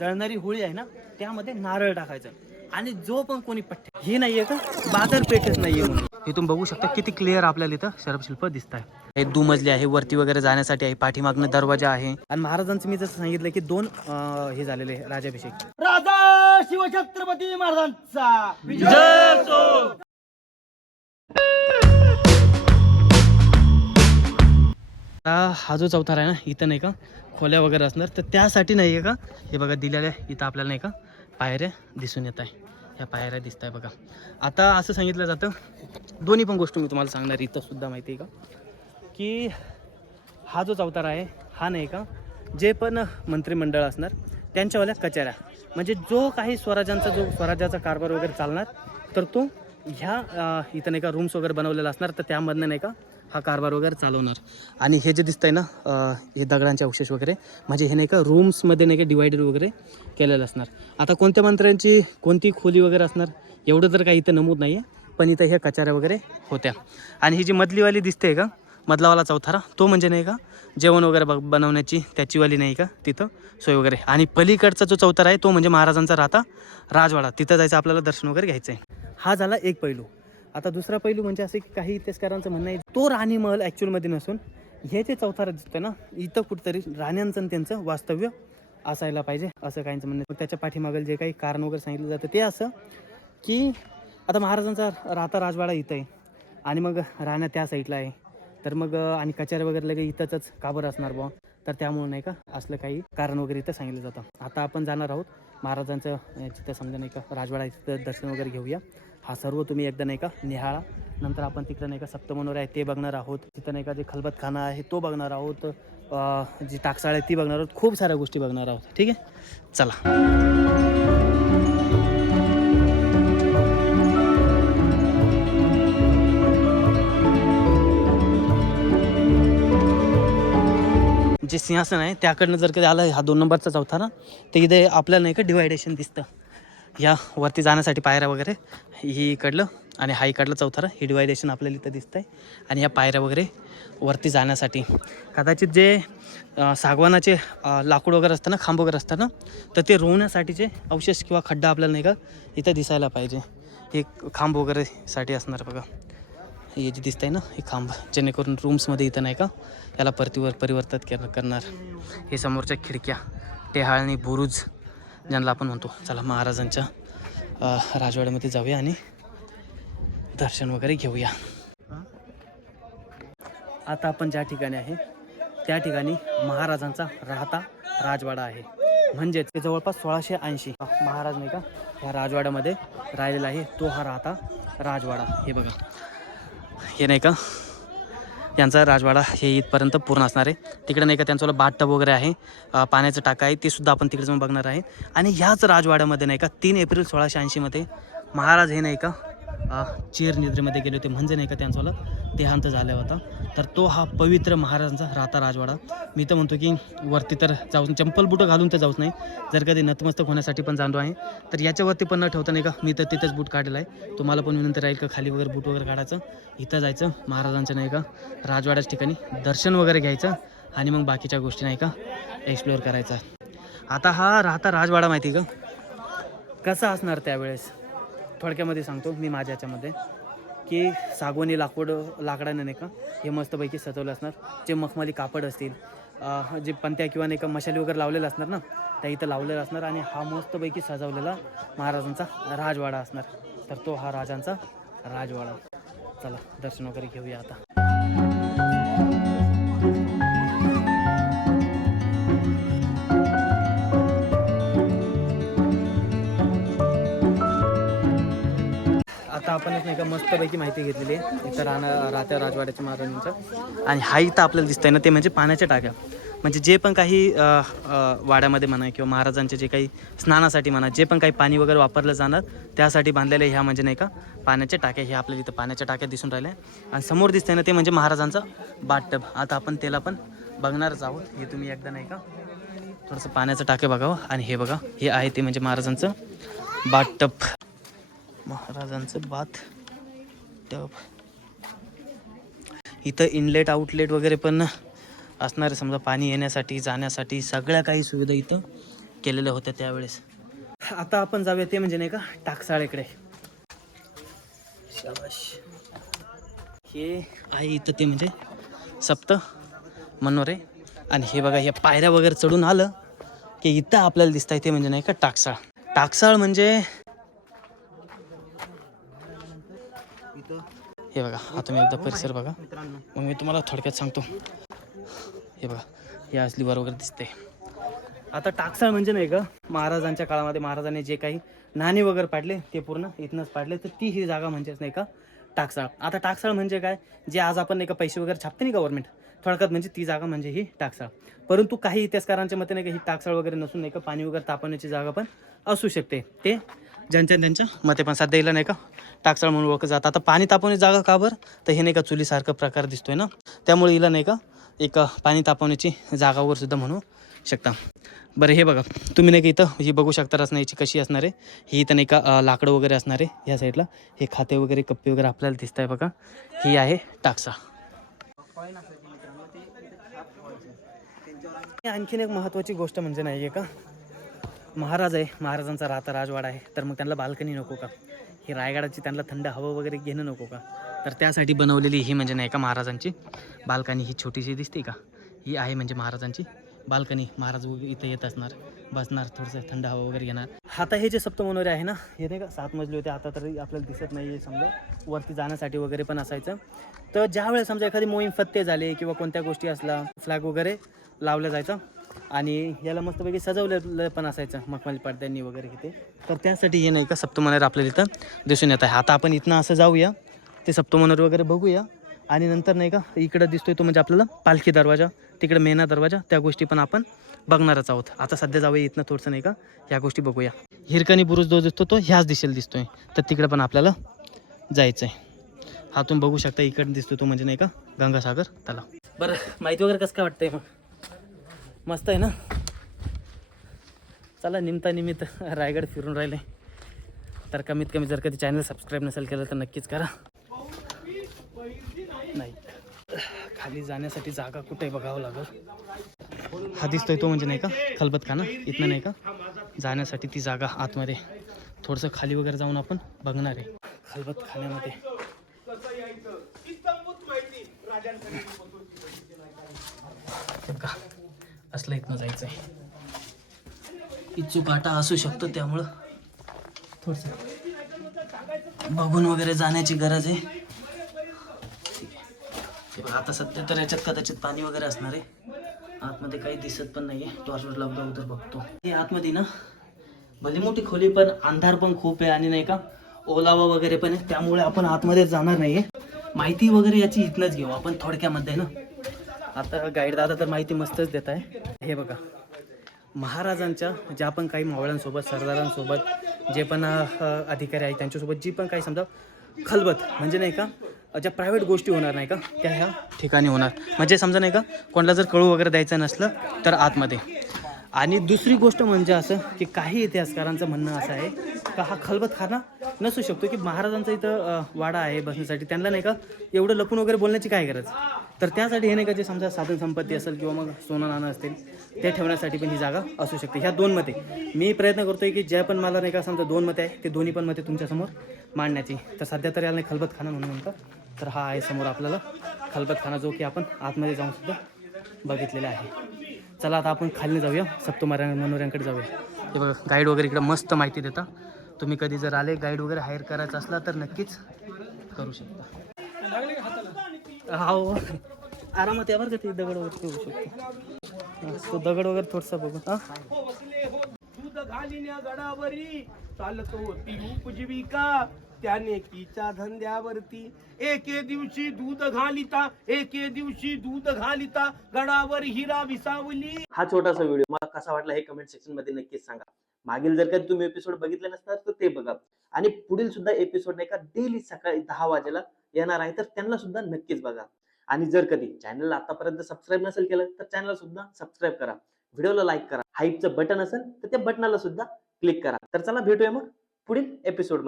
जळणारी होळी आहे ना त्यामध्ये नारळ टाकायचं. आणि जो पण कोणी पट्टे हे नाहीये का? बाजारपेठच नाहीये म्हणून. इथून बघू शकता किती क्लिअर आपल्याला इथं शरपशिल्प दिसत आहे हे दुमजली आहे वरती वगैरे जाण्यासाठी आहे पाठीमागनं दरवाजा आहे. आणि महाराजांचं मी जसं सांगितलं की दोन अं, हे झालेले आहे, राजाभिषेक. राजा शिवछत्रपती महाराजांचा. आता हा जो चौथार आहे ना इथं नाही का खोल्या वगैरे असणार. तर त्यासाठी नाही आहे का हे बघा दिलेल्या इथं आपल्याला नाही का पायऱ्या दिसून येत आहे. ह्या पायऱ्या दिसत आहे बघा. आता असं सांगितलं जातं दोन्ही पण गोष्ट मी तुम्हाला सांगणार इथं सुद्धा माहिती आहे का की हा जो चौथार आहे हा नाही का जे पण मंत्रिमंडळ असणार त्यांच्यावाल्या कचऱ्या. म्हणजे जो काही स्वराज्यांचा जो स्वराज्याचा कारभार वगैरे चालणार तर तो ह्या इथं नाही का रूम्स वगैरे बनवलेला असणार तर त्यामधनं नाही का हा कारभार वगैरे चालवणार. आणि हे जे दिसतंय ना हे दगडांचे अवशेष वगैरे म्हणजे हे नाही का रूम्समध्ये नाही का डिवायडर वगैरे केलेलं असणार. आता कोणत्या मंत्र्यांची कोणती खोली वगैरे असणार एवढं तर काही इथं नमूद नाही आहे पण इथं ह्या कचाऱ्या वगैरे होत्या. आणि ही जी मधलीवाली दिसते का मधलावाला चौथारा तो म्हणजे नाही का जेवण वगैरे बघ बनवण्याची त्याचीवाली नाही का तिथं सोय वगैरे. आणि पलीकडचा जो चौथारा आहे तो म्हणजे महाराजांचा राहता राजवाडा. तिथं जायचं आपल्याला दर्शन वगैरे घ्यायचं आहे हा झाला एक पैलू. आता दुसरा पैलू म्हणजे असं की काही इतिहासकारांचं म्हणणं आहे तो राणी महल ॲक्च्युअलमध्ये नसून हे जे चौथारा दिसतं ना इथं कुठंतरी राण्यांचं आणि त्यांचं वास्तव्य असायला पाहिजे असं काहींचं म्हणणं मग त्याच्या पाठीमागेल जे काही कारण वगैरे सांगितलं जातं ते असं की आता महाराजांचा राहता राजवाडा इथं आहे आणि मग राहण्या त्या साईडला आहे. तर मग आणि कचेऱ्या वगैरे लगे इथंच काबर असणार बुवा. तर त्यामुळे नाही का असलं काही कारण वगैरे इथं सांगितलं जातं. आता आपण जाणार आहोत महाराजांचं जिथं समजा नाही का राजवाडा तिथं दर्शन वगैरे घेऊया. हा सर्व तुम्ही एकदा नाही का निहाळा. नंतर आपण तिकडं नाही का सप्तमनोर आहे ते बघणार आहोत. तिथं नाही का जे खलबतखाना आहे तो बघणार आहोत. जी टाकसाळ आहे ती बघणार आहोत. खूप साऱ्या गोष्टी बघणार आहोत. ठीक आहे? चला. जे सिंहासन आहे त्याकडनं जर कधी आलं हा दोन नंबरचा चौथा ना तर इथे आपल्याला नाही का डिवायडेशन दिसतं. या वरती जाण्यासाठी पायऱ्या वगैरे ही इकडलं आणि हा इकडलं चौथारा हे डिवायडेशन आपल्याला इथं दिसतं आहे आणि या पायऱ्या वगैरे वरती जाण्यासाठी. कदाचित जे सागवानाचे लाकूड वगैरे असतं ना खांब वगैरे असतं ना तर ते रोवण्यासाठीचे अवशेष किंवा खड्डा आपल्याला नाही का इथं दिसायला पाहिजे. हे खांब वगैरेसाठी असणार बघा. हे जे आहे ना हे खांब जेणेकरून रूम्समध्ये इथं नाही का याला परतीवर परिवर्तित कर करणार. हे समोरच्या खिडक्या टेहाळणी बुरुज ज्यांना आपण म्हणतो. चला महाराजांच्या राजवाड्यामध्ये जाऊया आणि दर्शन वगैरे घेऊया. आता आपण ज्या ठिकाणी आहे त्या ठिकाणी महाराजांचा राहता राजवाडा आहे. म्हणजेच ते जवळपास सोळाशे ऐंशी महाराज नाही का ह्या राजवाड्यामध्ये राहिलेला आहे. तो हा राहता राजवाडा. हे बघा. हे नाही का? यांचा राजवाडा हे इथपर्यंत पूर्ण असणार आहे. तिकडे नाही का त्यांचं बाट टब वगैरे आहे. पाण्याचं टाका आहे. ते सुद्धा आपण तिकडे जाऊन बघणार आहे. आणि ह्याच राजवाड्यामध्ये नाही का तीन एप्रिल सोळाशे ऐंशीमध्ये महाराज हे नाही का चेर निद्रेमध्ये गेले होते म्हणजे नाही का त्यांचं देहांत झाला होता. तर तो हा पवित्र महाराजांचा राहता राजवाडा. मी तर म्हणतो की वरती तर जाऊन चंपल बुटं घालून तर जाऊच नाही. जर कधी नतमस्तक होण्यासाठी पण जाणलो आहे. तर याच्यावरती पण न ठेवता नाही का मी तर तिथंच बूट काढलेला आहे. तुम्हाला पण विनंती राहील का खाली वगैरे बूट वगैरे काढायचं? इथं जायचं महाराजांच्या नाही का राजवाड्याच्या ठिकाणी दर्शन वगैरे घ्यायचं आणि मग बाकीच्या गोष्टी नाही का एक्सप्लोअर करायचा. आता हा राहता राजवाडा माहिती का? कसा असणार त्यावेळेस? थोडक्यामध्ये सांगतो मी माझ्या याच्यामध्ये की सागवानी लाकूड लाकडानं नाही का हे मस्तपैकी सजवलं असणार. जे मखमली कापड असतील जे पंत्या किंवा नाही का मशाली वगैरे लावलेलं असणार ना त्या इथं लावलेलं असणार आणि हा मस्तपैकी सजवलेला महाराजांचा राजवाडा असणार. तर तो हा राजांचा राजवाडा. चला दर्शन वगैरे घेऊया आता. आता आपण एक नाही का मस्तपैकी माहिती घेतलेली आहे. इथं राहणं राहत्या राजवाड्याच्या महाराजांचं. आणि हा इथं आपल्याला दिसतंय ना ते म्हणजे पाण्याच्या टाक्या. म्हणजे जे पण काही वाड्यामध्ये म्हणा किंवा महाराजांचे जे काही स्नानासाठी म्हणा जे पण काही पाणी वगैरे वापरलं जाणार त्यासाठी बांधलेल्या ह्या म्हणजे नाही का पाण्याच्या टाक्या. हे आपल्याला इथं पाण्याच्या टाक्या दिसून राहिल्या आणि समोर दिसतंय ना ते म्हणजे महाराजांचं बाटटब आता आपण त्याला पण बघणारच आहोत. हे तुम्ही एकदा नाही का थोडंसं पाण्याचं टाके बघावं. आणि हे बघा हे आहे ते म्हणजे महाराजांचं बाथटब. महाराजांचं बाथ टब इथं इनलेट आउटलेट वगैरे पण असणार आहे. समजा पाणी येण्यासाठी जाण्यासाठी सगळ्या काही सुविधा इथं केलेल्या होत्या त्यावेळेस. आता आपण जाऊया ते म्हणजे नाही का टाकसाळेकडे. शाबाश. हे आहे इथं ते म्हणजे सप्त मनोरे. आणि हे बघा हे पायऱ्या वगैरे चढून आलं की इथं आपल्याला दिसत आहे ते म्हणजे नाही का टाकसाळ. टाकसाळ म्हणजे हे बघा हा तुम्ही एकदा परिसर बघा. मग मी तुम्हाला थोडक्यात सांगतो. हे बघा हे असली बरोबर दिसते आता टाकसाळ म्हणजे नाही का महाराजांच्या काळामध्ये महाराजांनी जे काही नाणी वगैरे पाडले ते पूर्ण इथनंच पाडले. तर ती ही जागा म्हणजेच नाही का टाकसाळ. आता टाकसाळ म्हणजे काय? जे आज आपण नाही का पैसे वगैरे छापते नाही गव्हर्नमेंट थोडक्यात म्हणजे ती जागा म्हणजे ही टाकसाळ. परंतु काही इतिहासकारांच्या मते नाही का ही टाकसाळ वगैरे नसून नाही का पाणी वगैरे तापवण्याची जागा पण असू शकते. ते ज्यांच्या त्यांच्या? मते पण सध्या हिला नाही का? टाकसाळ म्हणून ओळखलं जातं आता पाणी तापवण्याची जागा का बरं? तर हे नाही का चुलीसारखं प्रकार दिसतोय ना? त्यामुळे हिला नाही का एक पाणी तापवण्याची जागावर सुद्धा म्हणू शकता. बरं हे बघा. तुम्ही नाही का इथं ही बघू शकता रचनाची कशी असणार आहे. ही इथं नाही का लाकडं वगैरे असणार आहे. ह्या साईडला हे खाते वगैरे कप्पे वगैरे आपल्याला दिसत आहे बघा. ही आहे टाकसा आणखीन एक महत्त्वाची गोष्ट म्हणजे नाही आहे का? महाराज आहे महाराजांचा राहता राजवाडा आहे. तर मग त्यांना बाल्कनी नको का? ही रायगडाची त्यांना थंड हवा वगैरे घेणं नको का? तर त्यासाठी बनवलेली ही म्हणजे नाही का महाराजांची बाल्कनी ही छोटीशी दिसते का? ही आहे म्हणजे महाराजांची बाल्कनी. महाराज वगैरे इथं येत असणार बसणार थोडंसं थंड हवा वगैरे घेणार. आता हे जे सप्तमनोरे आहे ना हे नाही का सात मजले होते आता तरी आपल्याला दिसत नाही आहे समजा. वरती जाण्यासाठी वगैरे पण असायचं. तर ज्यावेळेस समजा एखादी मोहीम फत्ते झाले किंवा कोणत्या गोष्टी असला फ्लॅग वगैरे लावलं जायचं आणि याला मस्तपैकी सजवलेलं पण असायचं मखमली पडद्यांनी वगैरे इथे तर त्यासाठी हे नाही का सप्तमनार आपल्याला इथं दिसून येत आहे. आता आपण इथनं असं जाऊया ते सप्तमनार वगैरे बघूया. आणि नंतर नाही का इकडं दिसतोय तो म्हणजे आपल्याला पालखी दरवाजा तिकडे मेना दरवाजा त्या गोष्टी पण आपण बघणारच आहोत. आता सध्या जाऊया इथनं थोडंसं नाही का ह्या गोष्टी बघूया. हिरकणी बुरुज जो दिसतो तो ह्याच दिशेला दिसतोय. तर तिकडे पण आपल्याला जायचं आहे हा तुम्ही बघू शकता इकडे दिसतो तो म्हणजे नाही का गंगासागर तलाव. बरं माहिती वगैरे कसं काय वाटतंय मग? मस्त आहे ना? चला निमता निमित्त रायगड फिरून राहिले. तर कमीत कमी जर कधी चॅनल सबस्क्राईब नसेल केलं तर नक्कीच करा. नाही. खाली जाण्यासाठी जागा कुठे बघावं लागल. हा दिसतोय तो म्हणजे नाही का? खलबत खाना इथनं नाही का? जाण्यासाठी ती जागा आतमध्ये. थोडंसं खाली वगैरे जाऊन आपण बघणार आहे. खलबत खाण्यामध्ये असलं इथनं जायचं आहे इच्छू काटा असू शकतो त्यामुळं. थोडस. बघून वगैरे जाण्याची गरज आहे. आता सध्या तर याच्यात कदाचित पाणी वगैरे असणार आहे. आतमध्ये काही दिसत पण नाहीये. टॉर्चवर लावता उतर बघतो. हे आतमध्ये ना भली मोठी खोली पण अंधार पण खूप आहे आणि नाही का ओलावा वगैरे पण आहे. त्यामुळे आपण आतमध्ये जाणार नाहीये. माहिती वगैरे याची इथनंच घेऊ. आपण थोडक्यामध्ये ना आता गाईड दादा तर माहिती मस्तच देत आहे. हे बघा. महाराजांच्या ज्या पण काही मावळ्यांसोबत सरदारांसोबत जे पण अधिकारी आहेत त्यांच्यासोबत जी पण काही समजा खलबत म्हणजे नाही का ज्या प्रायव्हेट गोष्टी होणार नाही का त्या ह्या ठिकाणी होणार. म्हणजे समजा नाही का कोणाला जर कळू वगैरे द्यायचं नसलं तर आतमध्ये. आणि दुसरी गोष्ट म्हणजे असं की काही इतिहासकारांचं म्हणणं असं आहे का हा खलबत खाना नसू शकतो की महाराजांचा इथं वाडा आहे बसण्यासाठी. त्यांना नाही का एवढं लपून वगैरे बोलण्याची काय गरज? तर त्यासाठी हे नाही का जे समजा साधन संपत्ती असेल किंवा मग सोनं नाणं असतील ते ठेवण्यासाठी पण ही जागा असू शकते. ह्या दोन मते. मी प्रयत्न करतोय की ज्या पण मला नाही का समजा दोन मते आहे ते दोन्ही पण मते तुमच्यासमोर मांडण्याची. तर सध्या तर याला नाही खलबतखाना म्हणून म्हणतात. तर हा आहे समोर आपल्याला खलबतखाना जो की आपण आतमध्ये जाऊन सुद्धा बघितलेला आहे. चला आता आपण खाली जाऊया. सप्तमारा मनोऱ्यांकडे जाऊया. हे बघा गाईड वगैरे इकडं मस्त माहिती देता. तुम्ही कधी जर आले गाईड वगैरे हायर करायचा असला तर नक्कीच करू शकता. हो आरामात यावर का ते दगड वगैरे ठेवू शकतो. तो दगड वगैरे थोडसा बघू हा. गडावरी. चालतो होती उपजीविका. त्याने कीच्या धंद्यावरती एके दिवशी दूध घालिता एके दिवशी दूध घालिता गडावर हिरा विसावली. हा छोटासा व्हिडिओ. मला कसा वाटला हे कमेंट सेक्शनमध्ये नक्कीच सांगा. मागील जर कधी तुम्ही एपिसोड बघितले नसतात तर ते बघा. आणि पुढील सुद्धा एपिसोड नाही का डेली सकाळी दहा वाजेला येणार आहे तर त्यांना सुद्धा नक्कीच बघा. आणि जर कधी चॅनलला आतापर्यंत सबस्क्राईब नसेल केलं तर चॅनलला सुद्धा सबस्क्राईब करा. व्हिडिओला लाईक करा. हाईपचं बटन असेल तर त्या बटनाला सुद्धा क्लिक करा. तर चला भेटूया मग पुढील एपिसोड